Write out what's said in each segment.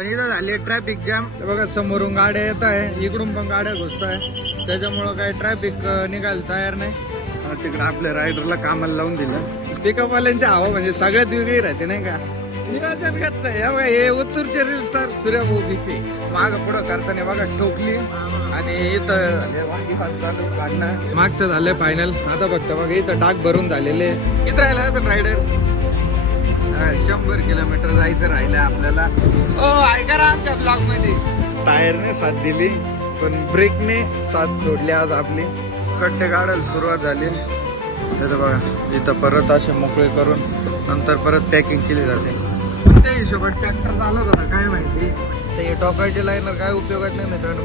पण इथं झाली ट्रॅफिक जॅम बघा समोरून गाड्या येत आहे इकडून पण गाड्या घुसत आहे. त्याच्यामुळं काही ट्रॅफिक निघायला तयार नाही. तिकडे आपल्या रायडरला कामाला लावून दिलं. पिकअपवाल्यांची हवा म्हणजे सगळ्यात वेगळी राहते नाही का? कसं आहे. हे बघा, हे उत्तरचे रील स्टार सूर्या ओबीसी माग पुढं करताना बघा ठोकली आणि इथं झाले वादविवाद चालू काढणं मागचं झालंय फायनल आता फक्त बघा इथं डाग भरून झालेले. किती राहिला आता रायडर शंभर किलोमीटर जायचं राहिलं आपल्याला. ओ ऐका ना आमच्या ब्लॉगमध्ये. टायरने साथ दिली पण ब्रेकने साथ सोडली आज आपली. खड्डे काढायला सुरुवात झाली. त्याचं बघा इथं परत असे मोकळे करून नंतर परत पॅकिंग केली जाते. कोणत्या हिशोबात ट्रॅक्टर चालत होता काय माहिती? ते टोकायचे लाईनर काय उपयोगात नाही मित्रांनो.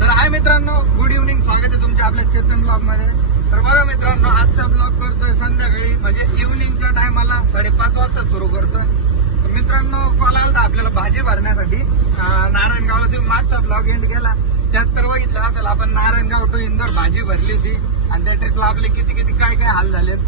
तर हाय मित्रांनो गुड इव्हनिंग स्वागत आहे तुमच्या आपल्या चेतन ब्लॉगमध्ये. तर बघा मित्रांनो आजचा ब्लॉग करतोय संध्याकाळी. म्हणजे इव्हनिंगच्या टायमाला साडेपाच वाजता सुरू करतोय. मित्रांनो कॉल आला आपल्याला भाजी भरण्यासाठी. नारायणगावला तुम्ही मागचा ब्लॉग एंड केला. त्यात तर बघितलं असेल आपण नारायणगाव टू इंदोर भाजी भरली होती. आणि त्या ट्रिपला आपले किती किती काय काय हाल झालेत.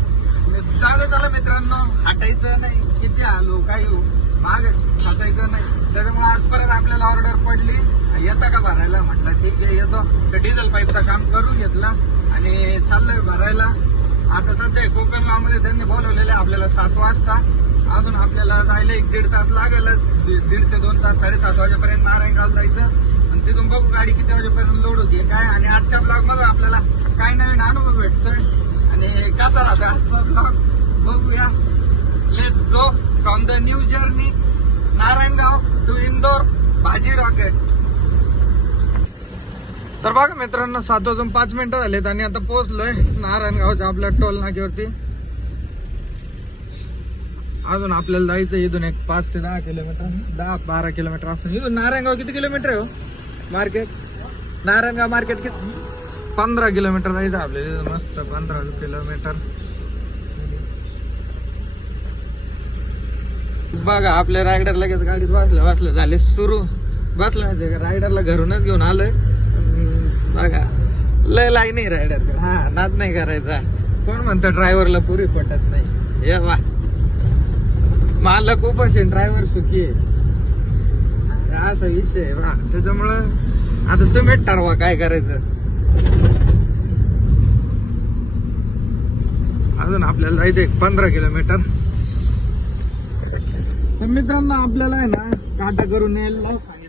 जाऊ दे चला मित्रांनो हटायचं नाही. किती आलो काही काय माग हटायचं नाही. त्याच्यामुळे आज परत आपल्याला ऑर्डर पडली. येता का भरायला? म्हटलं ठीक आहे येतो. तर डिझेल पाईपचं काम करून घेतलं आणि चाललंय भरायला. आता सध्या कोकण गावमध्ये त्यांनी बोलवलेलं आहे आपल्याला सात वाजता. अजून आपल्याला जायला एक दीड तास लागेल. दीड दीड ते दोन तास साडेसात वाजेपर्यंत नारायणगाव जायचं. आणि तिथून बघू गाडी किती वाजेपर्यंत लोड होती काय? आणि आजच्या ब्लॉगमध्ये आपल्याला काय नवीन अनुभव भेटतोय? आणि कसा राहतो आजचा ब्लॉग बघूया. Let's go from the new journey Narayangaon to Indore भाजी रॉकेट तर बघा मित्रांनो सात वाजून पाच मिनिटं झालेत आणि आता पोहोचलोय नारायणगावच्या आपल्या टोल नाक्यावरती. अजून आपल्याला जायचं इथून एक पाच ते दहा किलोमीटर दहा बारा किलोमीटर असून. इथून नारायणगाव किती किलोमीटर आहे हो? मार्केट? नारायणगाव मार्केट किती पंधरा किलोमीटर जायचं आपल्याला इथून. मस्त पंधरा किलोमीटर. बघा आपल्या रायडर लगेच गाडीत बसलं बसलं झाले सुरू. बसलं रायडरला घरूनच घेऊन आलोय. बघा. लय लाई नाही रायडर हा नाद नाही करायचा. कोण म्हणतो ड्रायव्हरला पुरी पटत नाही? हे वा. मला खूप असेल ड्रायव्हर सुखी आहे. असा विषय आहे वा. त्याच्यामुळं आता तुम्हीच ठरवा काय करायचं. अजून आपल्याला जायचं पंधरा किलोमीटर. तर मित्रांनो आपल्याला आहे ना काटा करून यायला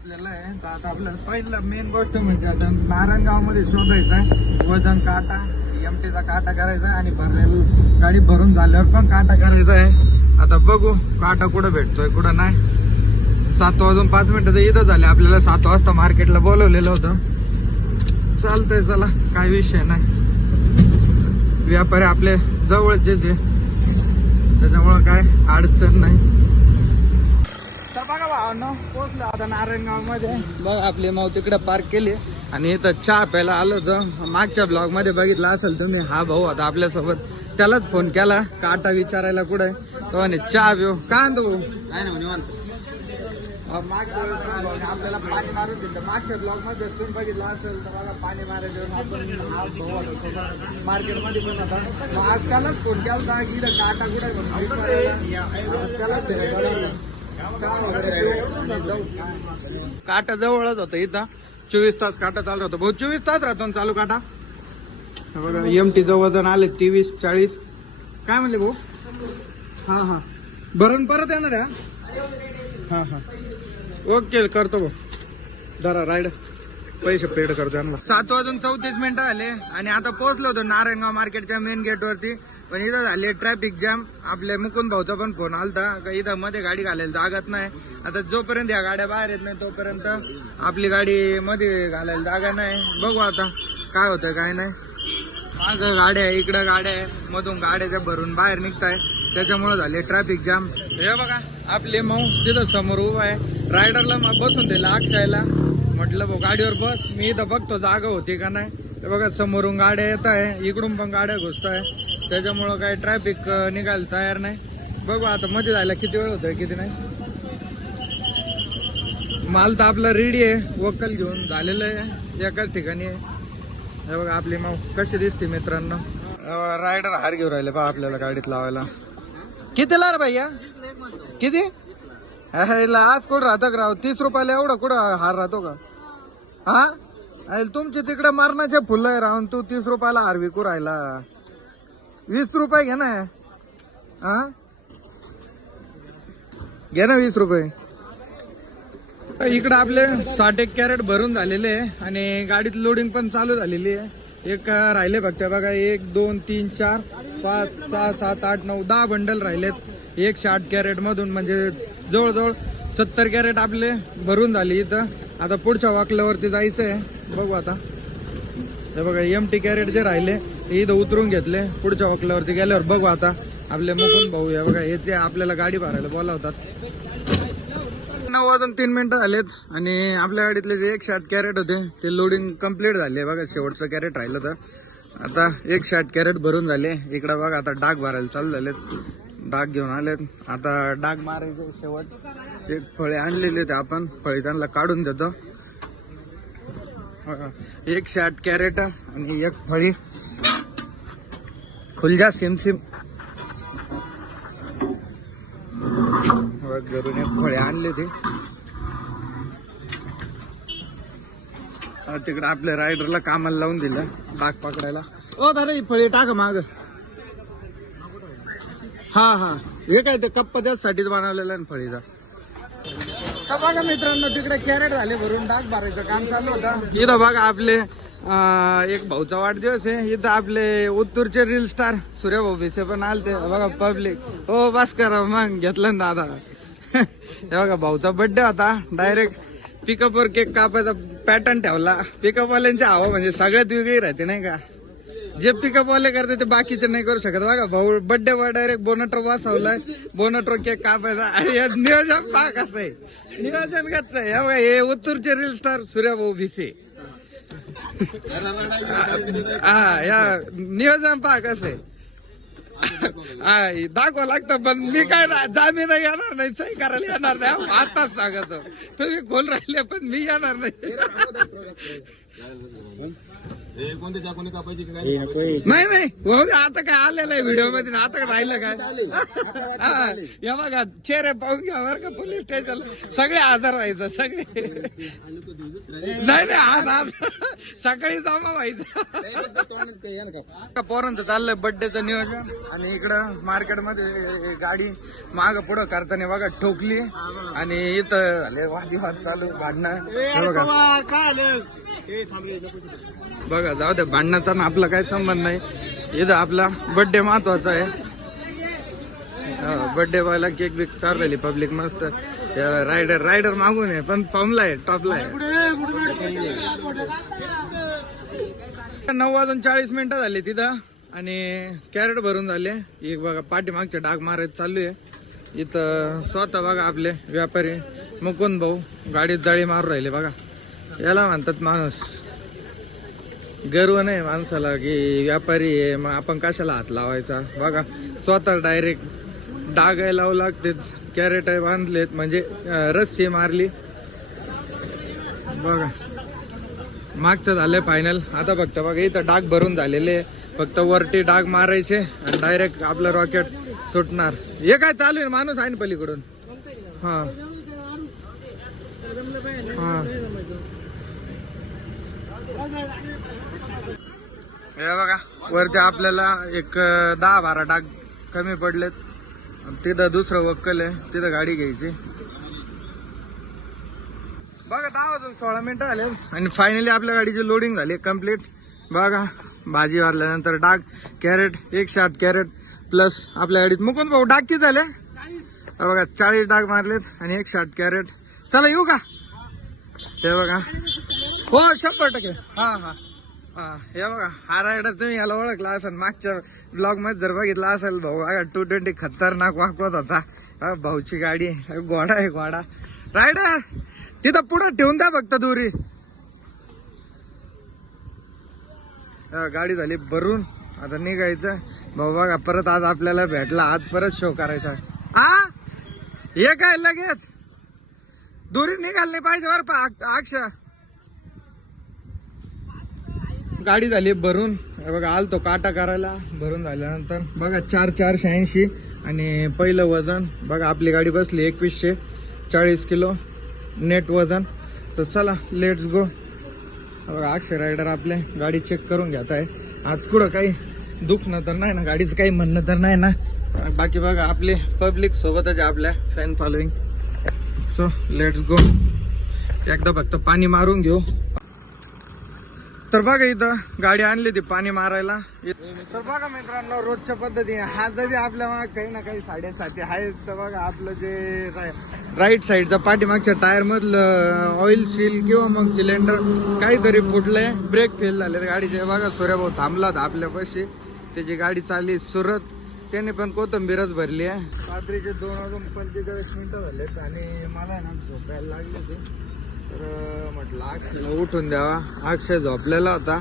घेतलेला आहे. तर आता आपल्याला पहिलं मेन गोष्ट म्हणजे आता नारायणगावमध्ये शोधायचं आहे. वजन काटा एमटीचा काटा करायचा आहे आणि भरलेली गाडी भरून झाल्यावर पण काटा करायचा आहे. आता बघू काटा कुठं भेटतोय कुठं नाही. सात वाजून पाच मिनिटं तर इथं झाले. आपल्याला सात वाजता मार्केटला बोलवलेलं होतं. चालतंय चला. काय विषय नाही. व्यापारी आपले जवळचेच आहे. त्याच्यामुळं काय अडचण नाही. तर बघा भावांनो पोहोचलो आता नारायणगावमध्ये बघा आपली माऊ तिकडे पार्क केली. आणि इथं चहा प्यायला आलो होतो. मागच्या ब्लॉगमध्ये बघितलं असेल तुम्ही हा भाऊ आता आपल्यासोबत. त्यालाच फोन केला काटा विचारायला कुठे तो म्हणे चहा पिऊ. काय आणतो भाऊ मागच्या वेळेस आपल्याला पाणी मारून दिलं मागच्या ब्लॉगमध्ये तुम्ही बघितलं असेल तर बघा पाणी मारायचं आपण हा भाऊ होता. सोबत मार्केटमध्ये पण होता. मग आज त्यालाच फोन केला होता की काटा कुठे त्यालाच काटा जवळच होतं इथं. चोवीस तास काटा चालू होता. भाऊ चोवीस तास राहतो ना चालू काटा? बघा एम टी वजन आले तेवीस चाळीस. काय म्हणले भाऊ? हा हा. भरून परत येणार हा? हा ओके करतो भाऊ. जरा राईड पैसे पेड करतो सात वाजून चौतीस मिनिटं आले आणि आता पोहोचलो होतो नारायणगाव मार्केटच्या मेन गेट वरती. पण इथं झाले ट्रॅफिक जॅम आपले मुकुंद भाऊचा पण फोन आलता. का इथं मध्ये गाडी घालायला जागत नाही. आता जोपर्यंत या गाड्या बाहेर येत नाही तोपर्यंत आपली गाडी मध्ये घालायला जागा नाही. बघू आता काय होतं काय नाही. माग गाड्या आहे इकडं गाड्या आहे. मधून गाड्याच्या भरून बाहेर निघताय. त्याच्यामुळे झाले ट्रॅफिक जाम हे बघा आपले मऊ तिथं समोर उभा आहे. रायडरला मग बसून दिला अक्षयला. म्हटलं भाऊ गाडीवर बस. मी इथं बघतो जागा होती का नाही. बघा समोरून गाड्या येत आहे इकडून पण गाड्या घुसत आहे त्याच्यामुळं काही ट्रॅफिक निघायला तयार नाही. बघू आता मध्ये जायला किती वेळ होतोय किती नाही. माल तर आपला रेडी आहे वक्कल घेऊन झालेलं आहे एकाच ठिकाणी आहे. हे बघा आपली माऊ कशी दिसते मित्रांनो. रायडर हार घेऊन राहिले पहा आपल्याला गाडीत लावायला. कितीला रे भैया? किती? आज कुठं राहतं का राव? तीस रुपयाला एवढं कुठं हार राहतो का? हा? तुमची तुमचे तिकडे मारणाचे फुलं आहे राहून तू तीस रुपयाला हार विकू राहिला. वीस रुपये घे ना. हा? घे ना वीस रुपये. इकडे आपले साठ एक कॅरेट भरून झालेले आहे आणि गाडीत लोडिंग पण चालू झालेली आहे. एक राहिले फक्त. बघा एक दोन तीन चार पाच सहा सात आठ नऊ दहा बंडल राहिलेत. एक आठ कॅरेट मधून म्हणजे जवळजवळ सत्तर कॅरेट आपले भरून झाले इथं. आता पुढच्या वाकल्यावरती जायचं आहे बघू आता. हे बघा एम टी कॅरेट जे राहिले ते इथं उतरून घेतले. पुढच्या वकल्यावरती गेल्यावर बघू आता. आपले मुकुंद भाऊ या बघा येते आपल्याला गाडी भरायला बोलावतात. नऊ वाजून तीन मिनिटं झालेत आणि आपल्या गाडीतले जे एक शॅट कॅरेट होते ते लोडिंग कंप्लीट झाले. बघा शेवटचं कॅरेट राहिलं तर. आता एक शॅट कॅरेट भरून झाले. इकडं बघा आता डाग भरायला चालू झालेत. डाग घेऊन आलेत. आता डाग मारायचे शेवट. एक फळे आणलेले होते आपण. फळे त्यांना काढून देतो. बघा, एक शॅट कॅरेट आणि एक फळी. खुलजा सिम सिम. बघ, घरून एक फळे आणले ते. तिकडे आपल्या रायडरला कामाला लावून दिलं डाग पकडायला. ओ दादा ही फळी टाका माग. हा हा. हे काय ते कप्प त्यासाठीच बनवलेलं आहे ना फळीचा? तर बघा मित्रांनो तिकडे कॅरेट झाले भरून. डाग भरायचं काम चालू होतं. इथं बघा आपले एक भाऊचा वाढदिवस आहे. इथं आपले उत्तूरचे रील स्टार सूर्यभाऊ भिसे पण आलते. बघा पब्लिक हो बस करा मग घेतलं ना दादा. हे बघा भाऊचा बड्डे होता. डायरेक्ट पिकअपवर केक कापायचा पॅटर्न ठेवला. पिकअपवाल्यांची हवा म्हणजे सगळ्यात वेगळी राहते नाही का? जे पिकअपवाले करते ते बाकीचे नाही करू शकत. बघा भाऊ बड्डे वर डायरेक्ट बोनट्रो बसवलाय. बोनट्रो केक कापायचा. नियोजन पहा कसं आहे नियोजन कसं आहे? हे बघा हे उत्तूरचे रील स्टार सूर्यभाऊ भिसे हा या नियोजन पहा कसं आहे दाखवा लागतं पण मी काय जामीन येणार नाही सही करायला येणार नाही. हा, आताच सांगतो. तुम्ही खोल राहिले पण मी येणार नाही. नाही नाही. भाऊ आता काय आलेलं आहे व्हिडिओमध्ये आता काय राहिलं काय? हा, हे. बघा चेहरे पाहून घ्या बरं का पोलीस स्टेशन सगळे आजार व्हायचं सगळे. नाही नाही आज आज. सकाळी जमा व्हायचं. पोरांचं चाललंय बर्थडेचं नियोजन? आणि इकडं मार्केटमध्ये गाडी माग पुढं करताना बघा ठोकली. आणि इथं झाले वादिवाद चालू भांडणं. हे बघा. बघा जाऊ दे भांडणाचा ना आपला काही संबंध नाही. इथं आपला बड्डे महत्त्वाचा आहे. बड्डे बॉयला केक बिक राहिली पब्लिक मस्त. रायडर रायडर मागून आहे पण फॉर्मला आहे टॉपला आहे. नऊ वाजून चाळीस मिनिटं झाली तिथं आणि कॅरेट भरून झाले. एक बघा पाठीमागचे डाग मारायचं चालू आहे. इथं स्वतः बघा आपले व्यापारी मुकुंद भाऊ गाडीत जाळी मारू राहिले बघा. याला म्हणतात माणूस. गर्व नाही माणसाला की व्यापारी आहे मग आपण कशाला हात लावायचा? बघा स्वतः डायरेक्ट डाग आहे लावू लागते कॅरेट आहे बांधलेत म्हणजे रस्सी मारली. बघा. मागचं झालंय फायनल आता फक्त बघा इथं डाग भरून झालेले फक्त वरती डाग मारायचे आणि डायरेक्ट आपलं रॉकेट सुटणार. हे काय चालू आहे? माणूस आहे ना पलीकडून. हा. हा. हे बघा वरती आपल्याला एक दहा बारा डाग कमी पडलेत. तिथं दुसरं वक्कल आहे तिथं गाडी घ्यायची. बघा दहा वाजून सोळा मिनिटं झाले. आणि फायनली आपल्या गाडीची लोडिंग झाली कंप्लीट बघा भाजी वारल्यानंतर डाग कॅरेट एक आठ कॅरेट प्लस आपल्या गाडीत मुकुंद भाऊ डाग किती झाले? बघा चाळीस डाग मारलेत आणि एक आठ कॅरेट चला येऊ का? ते बघा. हो शंभर टक्के. हा हा. हा हे बघा हा रायडर तुम्ही याला ओळखला असेल मागच्या ब्लॉगमध्ये जर बघितला असेल भाऊ बघा टू ट्वेंटी खतरनाक वापरत होता. हा, भाऊची गाडी आहे. घोडा आहे घोडा. रायडर तिथं पुढं ठेवून द्या फक्त दुरी. गाडी झाली भरून. आता निघायचं. भाऊ बघा परत आज आपल्याला भेटला. आज परत शो करायचा. हा? हे काय लगेच? दुरी निघाल नाही पाहिजे बरं पा अक्षा? गाडी झाली भरून. बघा आलतो काटा करायला. भरून झाल्यानंतर बघा चार चारशे ऐंशी आणि पहिलं वजन. बघा आपली गाडी बसली एकवीसशे चाळीस किलो. नेट वजन. तर चला लेट्स गो बघा अक्षय रायडर आपले. गाडी चेक करून घेत आहे. आज कुठं काही दुखणं तर नाही ना गाडीचं काही म्हणणं तर नाही ना. बाकी बघा आपले पब्लिक सोबतच आहे आपल्या fan following so let's go एकदा फक्त पाणी मारून घेऊ. तर बघा इथं गाडी आणली होती पाणी मारायला. तर बघा मित्रांनो रोजच्या पद्धतीने हा जरी आपल्या मागे काही ना काही साडेसाती आहे तर बघा आपलं जे राईट साईडचा पाठीमागच्या टायर मधलं ऑइल सील किंवा मग सिलेंडर काहीतरी फुटलंय. ब्रेक फेल झाले गाडीचे. बघा सूर्यभाऊ थांबला होता आपल्यापाशी. त्याची गाडी चालली सुरत. त्याने पण कोथंबीरच भरली आहे. रात्रीचे दोन वाजून पंचेचाळीस मिनिटं झालेत आणि मला आहे ना झोपायला लागले ते तर म्हटलं अक्षयला उठून द्यावा. अक्षय झोपलेला होता.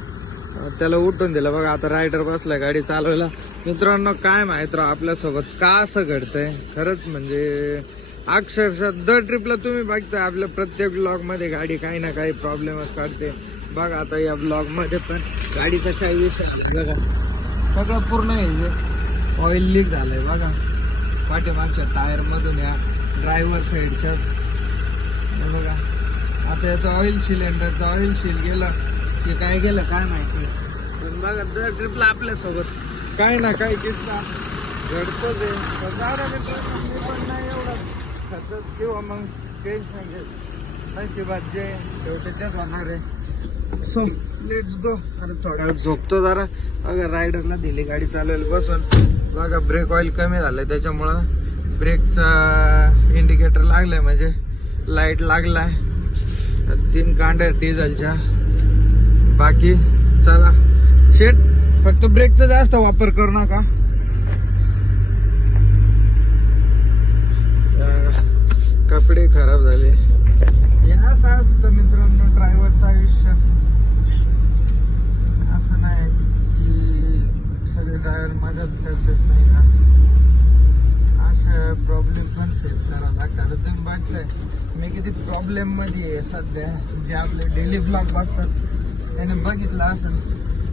त्याला उठून दिलं. बघा आता रायडर बसला गाडी चालवायला. मित्रांनो काय माहीत राव आपल्यासोबत का असं घडतंय? खरंच म्हणजे अक्षरशः दर ट्रिपला तुम्ही बघताय आपल्या प्रत्येक ब्लॉगमध्ये गाडी काही ना काही प्रॉब्लेमच काढते. बघा आता या ब्लॉगमध्ये पण गाडीचा काही विषय आला बघा. सगळं पूर्ण आहे ऑइल लीक झालंय बघा. पाठीमागच्या टायर मधून या ड्रायव्हर साईडच्या बघा. आता याचं ऑइल सिलेंडरचं ऑइल सील गेलं. की काय गेलं काय माहिती? पण बघा दर ट्रिपला आपल्यासोबत काय ना काय किस्सा. घडतोच आहे. पण जाऊ द्या मित्रांनो, मी पण नाही एवढं. सतत किंवा मग टेन्शन घेत नशिबात जे शेवटच्याच होणार आहे. सो लेट्स गो अरे थोड्या वेळ झोपतो जरा. अगं रायडरला दिली गाडी चालेल बसून. बघा ब्रेक ऑइल कमी झालंय. त्याच्यामुळं ब्रेकचा इंडिकेटर लागलाय म्हणजे लाइट लागलाय. तीन कांड्या डिझेलच्या बाकी चला. शेट फक्त ब्रेकचा जास्त वापर करू नका. कपडे खराब झाले. हे असतं मित्रांनो ड्रायव्हरचं आयुष्य. असं नाही की सगळे ड्रायव्हर मजाच करतात नाही ना प्रॉब्लेम पण फेस करावं लागतात. तुम्ही बघताय मी किती प्रॉब्लेममध्ये आहे सध्या. जे आपले डेली ब्लॉग बघतात त्याने बघितलं असेल.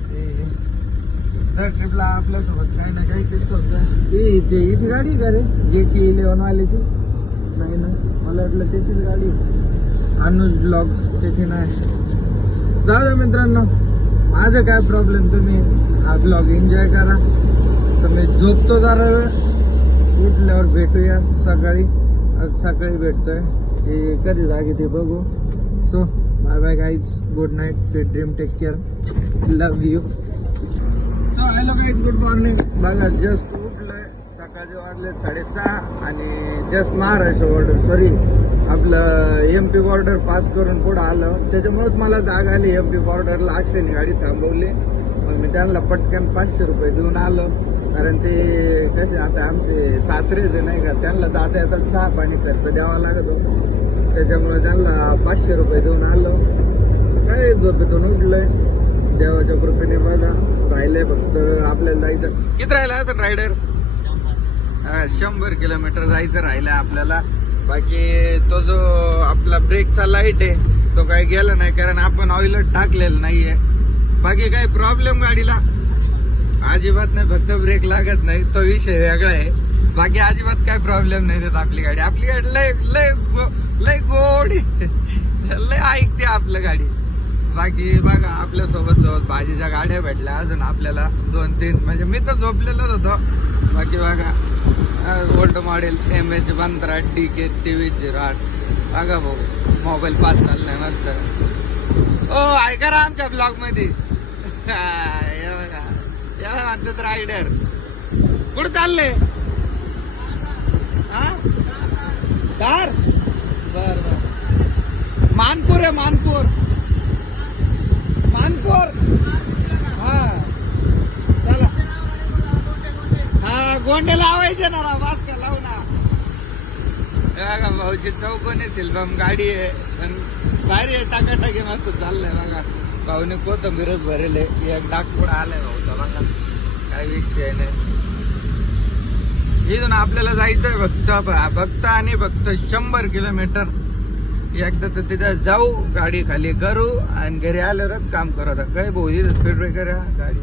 ते दर ट्रिपला आपल्यासोबत काही ना काही किस्सा होतं. ते ते हिची गाडी का रे? जे की इलेव्हन आली ती? नाही ना मला वाटलं त्याचीच गाडी अनुज ब्लॉग त्याची नाही. जाऊ द्या मित्रांनो माझं काय प्रॉब्लेम तुम्ही हा ब्लॉग एन्जॉय करा. तर मी झोपतो जरा वेळ. उठल्यावर भेटूया. सकाळी आज सकाळी भेटतोय. ते कधी जागे ते बघू. So bye bye guys good night sweet dream take care love you so hello guys good morning बघा जस्ट उठलंय. सकाळचे वाजले साडेसहा आणि जस्ट महाराष्ट्र बॉर्डर सॉरी आपलं एम पी बॉर्डर पास करून पुढं आलं. त्याच्यामुळेच मला जाग आली. एम पी बॉर्डरला अक्षयने गाडी थांबवली. मग मी त्यांना पटकन पाचशे रुपये देऊन आलो. कारण ते कसे आता आमचे सासरेच जे नाही का त्यांना जाता येतात चहा पाणी खर्च द्यावा लागतो. त्याच्यामुळे त्यांना पाचशे रुपये देऊन आलो. काय झोपेतून उठलंय. देवाच्या कृपेने बघा राहिलंय फक्त आपल्याला जायचं. किती राहिलं असं रायडर शंभर किलोमीटर जायचं राहिलं आपल्याला. बाकी तो जो आपला ब्रेकचा लाइट आहे तो काही गेला नाही कारण आपण ऑइलच टाकलेलं नाहीये. बाकी काही प्रॉब्लेम गाडीला? अजिबात नाही फक्त ब्रेक लागत नाही. तो विषय वेगळा आहे. बाकी अजिबात काय प्रॉब्लेम नाही देत आपली गाडी. आपली गाडी लय लय गो- लय गोड लय ऐकते आपलं गाडी. बाकी बघा आपल्यासोबत सोबत भाजीच्या गाड्या भेटल्या अजून आपल्याला दोन तीन म्हणजे मी तर झोपलेलोच होतो. बाकी बघा ओल्ड मॉडेल एम एच पंधरा टी के टी झिरो आठ. बघा भाऊ मोबाईल पाच चाललाय मस्त. ओ ऐका आमच्या ब्लॉगमध्ये त्याला म्हणतात रायडर कुठं चालले हा? कार बर बर. मानपूर आहे मानपूर. मानपूर? हा. चला. हा गोंडे लावायचे ना राव बास का लावू ना. हे बघा भाऊची चौकोनी सिल्बम गाडी आहे. पण भारी आहे टाकाटाकी मस्त चाललंय बघा. भाऊने कोथंबीरच भरेल. आहे एक डाक पुढे आलाय भाऊ काय विषय नाही इथून आपल्याला जायचंय फक्त फक्त आणि फक्त शंभर किलोमीटर. एकदा तर तिथं जाऊ गाडी खाली करू आणि घरी आल्यावरच काम करू. आता काय भाऊ इथं स्पीड ब्रेकर गाडी.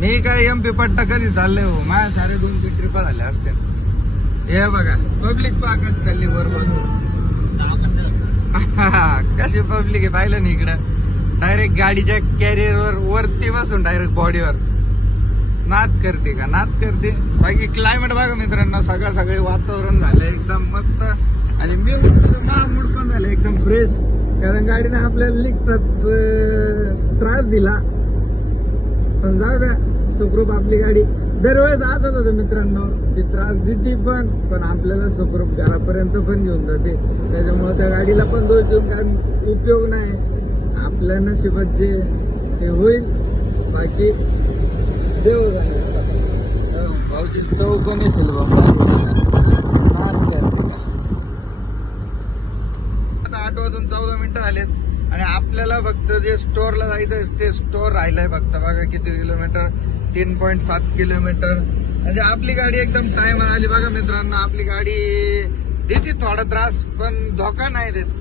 मी काय एम पी पट्टा कधी चालले हो माझ्या साडे दोन तीन ट्रिपा झाल्या असते हे बघा पब्लिक पाकच चालली बरोबर कशी पब्लिक आहे पाहिलं ना इकडं? डायरेक्ट गाडीच्या कॅरियरवर वरती बसून डायरेक्ट बॉडीवर नाच करते का? नाच करते. बाकी क्लायमेट बघा मित्रांनो सगळं सगळे वातावरण झालं एकदम मस्त. आणि मी महामूड पण झालं एकदम फ्रेश कारण गाडीने आपल्याला निघताच त्रास दिला. पण जाऊ द्या सुखरूप आपली गाडी. दरवेळेस आजच होतं मित्रांनो ती त्रास देते पण पण आपल्याला सुखरूप घरापर्यंत पण घेऊन जाते. त्याच्यामुळे त्या गाडीला पण दोष देऊन काय उपयोग नाही. आपल्या नशिबात जे ते होईल बाकी देव भाऊची चव पण येशील बाबा. आता आठ वाजून चौदा मिनिटं झालेत आणि आपल्याला फक्त जे स्टोअरला जायचं ते स्टोअर राहिलंय फक्त. बघा किती किलोमीटर तीन पॉईंट सात किलोमीटर. म्हणजे आपली गाडी एकदम टाइम आली बघा मित्रांनो. आपली गाडी देते थोडा त्रास पण धोका नाही देत.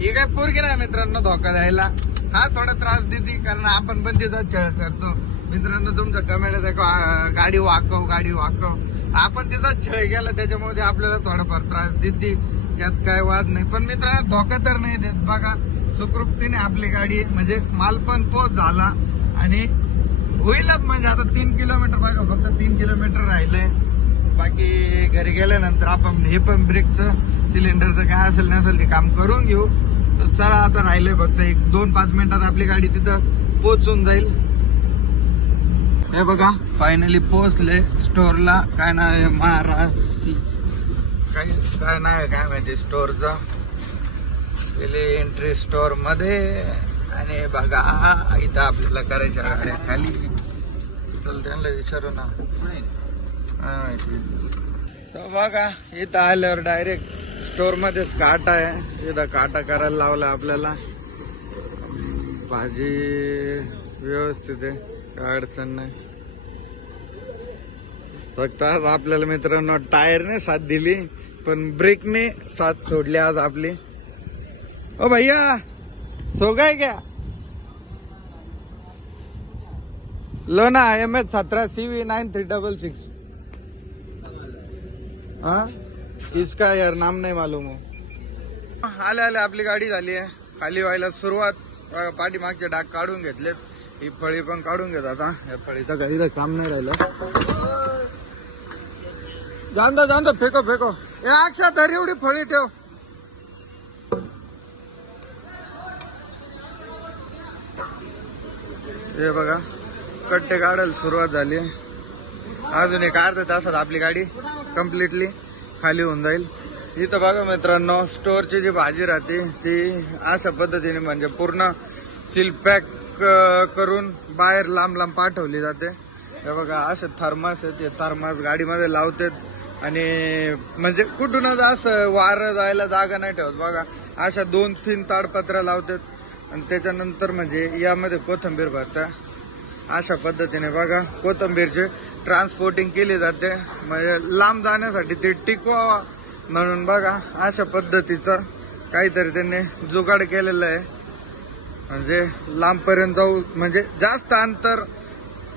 ही काय पोरगी नाही मित्रांनो धोका द्यायला. हा थोडा त्रास देते कारण आपण पण तिथं छळ करतो मित्रांनो तुमचा कमेंट आहे का, गाडी वाकव गाडी वाकव. आपण तिथं छळ गेला त्याच्यामुळे आपल्याला थोडाफार त्रास देते. त्यात काय वाद नाही. पण मित्रांनो धोका तर नाही देत. बघा सुखरूपतीने आपली गाडी म्हणजे माल पण पोच झाला आणि होईलच म्हणजे आता तीन किलोमीटर बघा फक्त तीन किलोमीटर राहिलंय. बाकी घरी गेल्यानंतर आपण हे पण ब्रेकचं सिलेंडरचं काय असेल नसेल ते काम करून घेऊ. तर चला आता राहिलंय फक्त एक दोन पाच मिनिटात आपली गाडी तिथं पोहोचून जाईल. हे बघा फायनली पोहोचले स्टोअरला काय नाव आहे? महाराष्ट्री. काय काय नाव आहे? काय माहिती स्टोअरचं गेले एंट्री स्टोअरमध्ये. आणि बघा इथं आपल्याला करायच्या गाड्या खाली. चल त्यांना विचारू ना. माहिती. बघा इथं आल्यावर डायरेक्ट स्टोरमध्येच काटा आहे. एकदा काटा करायला लावला आपल्याला. भाजी व्यवस्थित आहे. काय अडचण नाही. फक्त आज आपल्याला मित्रांनो टायरने साथ दिली पण ब्रेकने साथ सोडली आज आपली. ओ भैया सोगाय गए क्या? लो ना एम एच सतरा C V nine three double six. हा? इसका यार नाम नाही मालूम हो। आले आले आपली गाडी झाली आहे. खाली व्हायला सुरुवात. पाठीमागचे डाग काढून घेतलेत. ही फळी पण काढून घेत आता. या फळीचं काही काम नाही राहिलं. जाण दो जाण दो फेको फेको. ए अक्षा तरी एवढी फळी ठेव. हे बघा कट्टे काढायला सुरुवात झाली. अजून एक अर्ध्या तासात आपली गाडी कम्प्लिटली खाली होऊन जाईल. इथं बघा मित्रांनो स्टोअरची जी भाजी राहते ती अशा पद्धतीने म्हणजे पूर्ण सील पॅक करून बाहेर लांब लांब पाठवली जाते. हे बघा असे थर्मास आहेत ते थर्मास गाडीमध्ये लावतात आणि म्हणजे कुठूनच असं वारं जायला जागा नाही ठेवत बघा. अशा दोन तीन ताडपत्रा लावतात आणि त्याच्यानंतर म्हणजे यामध्ये कोथंबीर भरतात अशा पद्धतीने बघा कोथंबीरचे ट्रान्सपोर्टिंग केली जाते. म्हणजे लांब जाण्यासाठी ते टिकवावा म्हणून बघा अशा पद्धतीचं काहीतरी त्यांनी जुगाड केलेलं आहे. म्हणजे लांबपर्यंत जाऊ म्हणजे जास्त अंतर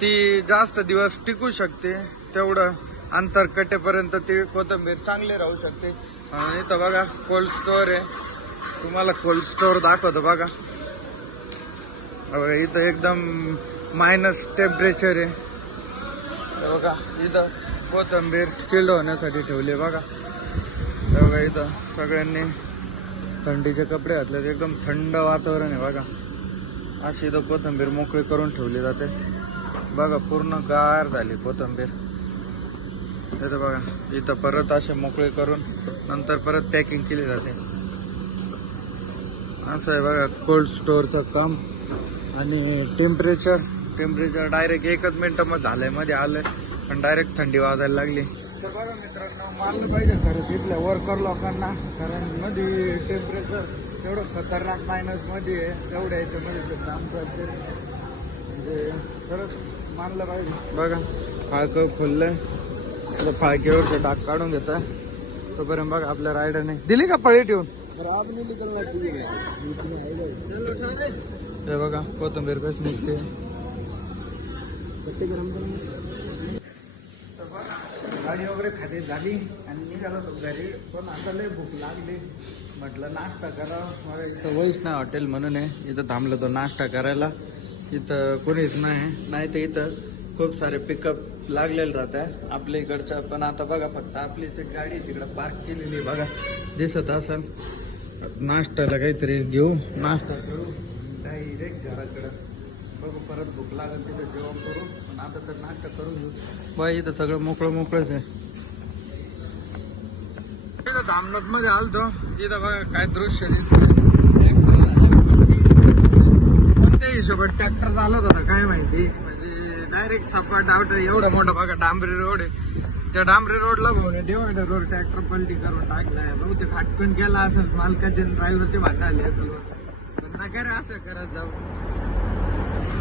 ती जास्त दिवस टिकू शकते तेवढं अंतर कटेपर्यंत ती कोथंबीर चांगली राहू शकते. आणि इथं बघा कोल्ड स्टोअर आहे. तुम्हाला कोल्ड स्टोअर दाखवतो बघा. इथं एकदम मायनस टेम्परेचर आहे. तर बघा इथं कोथंबीर चिल्ड होण्यासाठी ठेवली बघा. तर बघा इथं सगळ्यांनी थंडीचे कपडे घातले एकदम थंड वातावरण आहे बघा. अशी इथं कोथंबीर मोकळी करून ठेवली जाते. बघा पूर्ण गार झाली कोथंबीर. इथं बघा इथं परत असे मोकळे करून नंतर परत पॅकिंग केली जाते. असं आहे बघा कोल्ड स्टोअरचं काम. आणि टेम्परेचर टेम्परेचर डायरेक्ट एकच मिनिटं मग झालंयमध्ये आलंय. पण डायरेक्ट थंडी वाजायला लागली. तर बघा मित्रांनो मारलं पाहिजे खरं तिथल्या वर्कर लोकांना कारण मध्ये टेम्परेचर तेवढं खतरनाक मायनसमध्ये आहे. तेवढ्या याच्यामध्ये ते काम करते. म्हणजे खरंच मानलं पाहिजे. बघा फाळकं खोललंय. आता फाळकेवरचं डाग काढून घेत तोपर्यंत बघा आपल्या रायडरने दिली का पळी ठेवून? हे बघा कोथंबीर कशी निघते? तर बघा, गाडी वगैरे खाली झाली आणि निघालो तो घरी. पण आता लय भूक लागली. म्हटलं नाश्ता करा. मला इथं वैष्णव हॉटेल म्हणून आहे. इथं थांबलो तो नाश्ता करायला. इथं कोणीच नाही. नाही तर इथं खूप सारे पिकअप लागलेले राहतात आपल्या इकडच्या पण आता बघा फक्त आपली गाडी तिकडं पार्क केलेली बघा. दिसत असेल. नाश्त्याला काहीतरी घेऊ. नाश्ता करू. डायरेक्ट घराकडं. बघू परत भूक लागेल तिथं जेवण करू पण आता तर नाश्ता करून घेऊ. बघा इथं सगळं मोकळं मोकळंच आहे. तिथं धामणत मध्ये आलतो. तिथं बघा काय दृश्य दिसतं कोणत्या हिशोबात ट्रॅक्टर चालत होता काय माहिती? म्हणजे डायरेक्ट सपाट आउट एवढा मोठा बघा डांबरी रोड आहे. त्या डांबरी रोडला भाऊ डिवायडर रोड ट्रॅक्टर पलटी करून टाकलाय. बहुतेक हाटकून गेला असेल मालकाचे ड्रायव्हरचे भांडण आले असेल. पण नका रे असं करत जाऊ.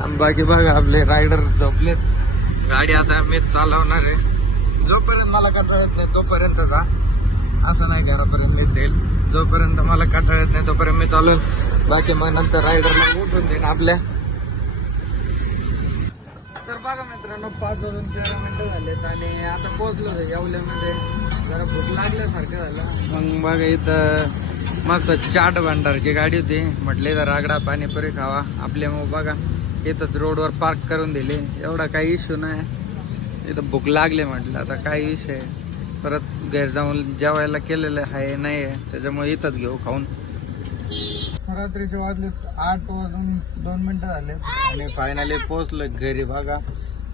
आणि बाकी बघा आपले रायडर झोपलेत. गाडी आता मीच चालवणार आहे. जोपर्यंत मला कंटाळत नाही तोपर्यंत जा. असं नाही घरापर्यंत मी देईल. जोपर्यंत मला कंटाळत नाही तोपर्यंत मी चालवेल. बाकी मग नंतर रायडरला उठून देईन आपल्या. तर बघा मित्रांनो पाच वाजून तेरा मिनिटं झालेत आणि आता पोहोचलो आहे येवल्यामध्ये. जरा भूक लागल्यासारखं झालं. मग बघा इथं मस्त चाट भांडारची गाडी होती. म्हटले इथं रागडा पाणीपुरी खावा. आपल्या मग बघा इथंच रोडवर पार्क करून दिली. एवढा काही इश्यू नाही. इथं भूक लागली म्हटलं आता काय विषय परत घरी जाऊन जेवायला केलेलं आहे नाही आहे त्याच्यामुळे इथंच घेऊ खाऊन. रात्रीचे वाजले आठ वाजून दोन मिनिटं झाले आणि फायनली पोहोचलो घरी बघा.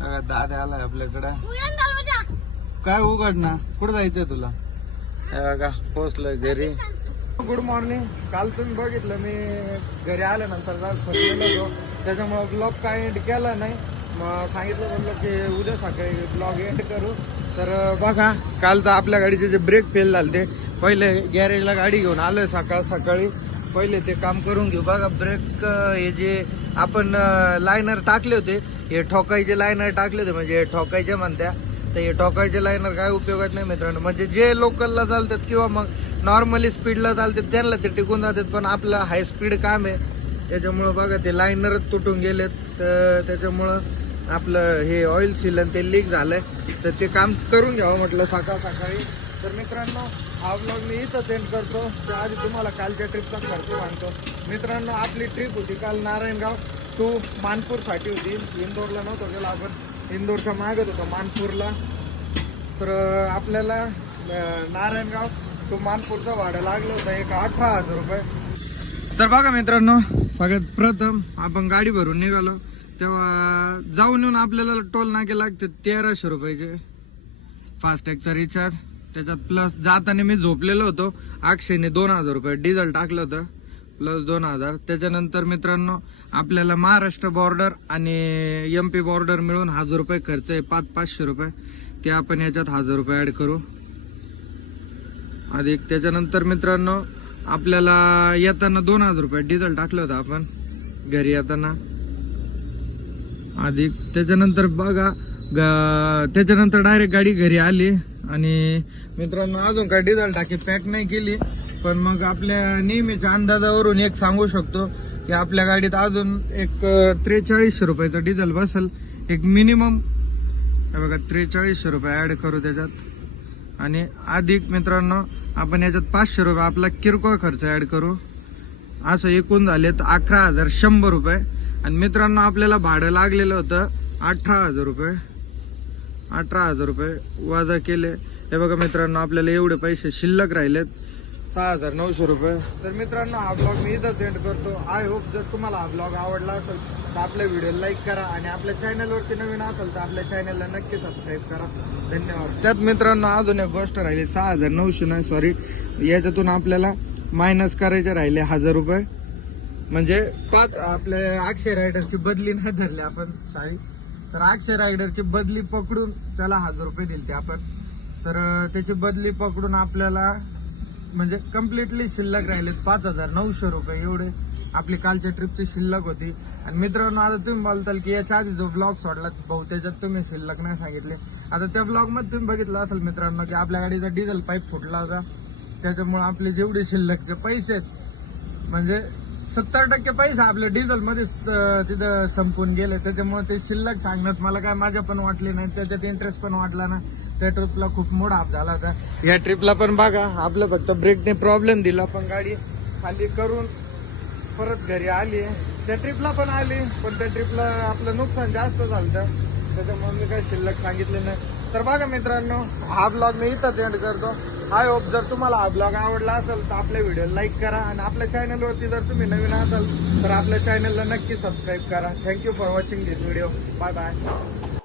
दादा आलाय आपल्याकडं. काय उघड ना कुठं जायचंय तुला? बघा पोहोचलोय घरी. गुड मॉर्निंग काल तुम्ही बघितलं मी घरी आल्यानंतर जरा फसलेलो होतो. त्याच्यामुळे ब्लॉग काय एंड केला नाही. मग सांगितलं म्हटलं की उद्या सकाळी ब्लॉग एंड करू. तर बघा काल तर आपल्या गाडीचे जे ब्रेक फेल झाले ते पहिले गॅरेजला गाडी घेऊन आलोय सकाळ सकाळी. पहिले ते काम करून घेऊ. बघा ब्रेक हे जे आपण लायनर टाकले होते हे ठोकायचे लायनर टाकले होते म्हणजे ठोकायचे म्हणत्या. तर हे टोकायचे लायनर काय उपयोगात नाही मित्रांनो. म्हणजे जे लोकलला चालतात किंवा मग नॉर्मली स्पीडला चालतात त्यांना ते टिकून जातात. पण आपलं हाय स्पीड काम आहे. त्याच्यामुळं बघा ते लायनरच तुटून गेलेत. तर त्याच्यामुळं आपलं हे ऑइल सिलन ते लीक झालंय. तर ते काम करून घ्यावं म्हटलं सकाळ सकाळी. तर मित्रांनो हा ब्लॉग मी इथंच एंड करतो. त्याआधी तुम्हाला कालच्या ट्रिपचा खर्च मानतो मित्रांनो आपली ट्रिप होती काल नारायणगाव टू मानपूरसाठी होती. इंदोरला नव्हतो गेलो आपण. इंदोरच्या मागत होतो मानपूरला. तर आपल्याला नारायणगाव टू मानपूरचं भाडं लागलं होतं एक अठरा हजार रुपये. तर बघा मित्रांनो सगळ्यात प्रथम आपण गाडी भरून निघालो. तेव्हा जाऊन येऊन आपल्याला टोल नाके लागते तेराशे रुपयाचे. फास्टॅगचा रिचार्ज त्याच्यात प्लस जाताना मी झोपलेलो होतो. अक्षयने दोन हजार रुपये डिझेल टाकलं होतं. प्लस दोन हजार. त्याच्यानंतर मित्रांनो आपल्याला महाराष्ट्र बॉर्डर आणि एम पी बॉर्डर मिळून हजार रुपये खर्च आहे. पाच पाचशे रुपये. ते आपण याच्यात हजार रुपये ॲड करू. अधिक त्याच्यानंतर मित्रांनो आपल्याला येताना दोन हजार रुपये डिझेल टाकलं होतं आपण. घरी येताना. अधिक त्याच्यानंतर बघा ग- त्याच्यानंतर डायरेक्ट गाडी घरी आली. आणि मित्रांनो अजून काय डिझेल टाकी पॅक नाही केली पण मग आपल्या नेहमीच्या अंदाजावरून एक सांगू शकतो की आपल्या गाडीत अजून एक त्रेचाळीसशे रुपयाचं डिझेल बसेल. एक मिनिमम बघा त्रेचाळीसशे रुपये ॲड करू त्याच्यात. आणि अधिक मित्रांनो आपण याच्यात पाचशे रुपये आपला किरकोळ खर्च ॲड करू. असं एकूण झाले तर अकरा हजार शंभर रुपये. आणि मित्रांनो आपल्याला भाडं लागलेलं होतं अठरा हजार रुपये. अठरा हजार रुपये वाजा केले. हे बघा मित्रांनो आपल्याला एवढे पैसे शिल्लक राहिलेत. सहा हजार नऊशे रुपये. तर मित्रांनो हा ब्लॉग मी इथंच एंड करतो. आय होप जर तुम्हाला हा ब्लॉग आवडला असेल तर आपल्या व्हिडिओ लाईक करा आणि आपल्या चॅनलवरती नवीन असेल तर आपल्या चॅनलला नक्की सबस्क्राईब करा. धन्यवाद. त्यात मित्रांनो अजून एक गोष्ट राहिली. सहा हजार नऊशे नाही सॉरी याच्यातून आपल्याला मायनस करायचे राहिले हजार रुपये. म्हणजे पाच आपल्या अक्षय रायडरची बदली नाही धरली आपण. सॉरी तर अक्षय रायडरची बदली पकडून त्याला हजार रुपये दिले ते आपण. तर त्याची बदली पकडून आपल्याला म्हणजे कम्प्लिटली शिल्लक राहिलेत पाच हजार नऊशे रुपये एवढे. आपली कालच्या ट्रिपची शिल्लक होती. आणि मित्रांनो आता तुम्ही बोलताल की याच्या आधी जो ब्लॉग सोडला भाऊ त्याच्यात तुम्ही शिल्लक नाही सांगितले. आता त्या ब्लॉगमध्ये तुम्ही बघितलं असेल मित्रांनो की आपल्या गाडीचा डिझेल पाईप फुटला होता. त्याच्यामुळे आपले जेवढे शिल्लकचे पैसे आहेत म्हणजे सत्तर टक्के पैसे आपल्या डिझेल मध्येच तिथं संपून गेले. त्याच्यामुळे ते शिल्लक सांगण्यात मला काय माझ्या पण वाटली नाही त्याच्यात इंटरेस्ट पण वाटला ना. त्या ट्रिपला खूप मोठा हाप झाला होता. या ट्रिपला पण बघा आपलं फक्त ब्रेकने प्रॉब्लेम दिला पण गाडी खाली करून परत घरी आली. त्या ट्रिपला पण आली पण त्या ट्रिपला आपलं नुकसान जास्त झालं त्याच्यामुळे मी काय शिल्लक सांगितले नाही. तर बघा मित्रांनो हा ब्लॉग मी इथंच एंड करतो. हाय होप जर तुम्हाला हा ब्लॉग आवडला असेल तर आपल्या व्हिडिओ लाईक करा आणि आपल्या चॅनलवरती जर तुम्ही नवीन असाल तर आपल्या चॅनलला नक्की सबस्क्राईब करा. Thank you for watching this video bye bye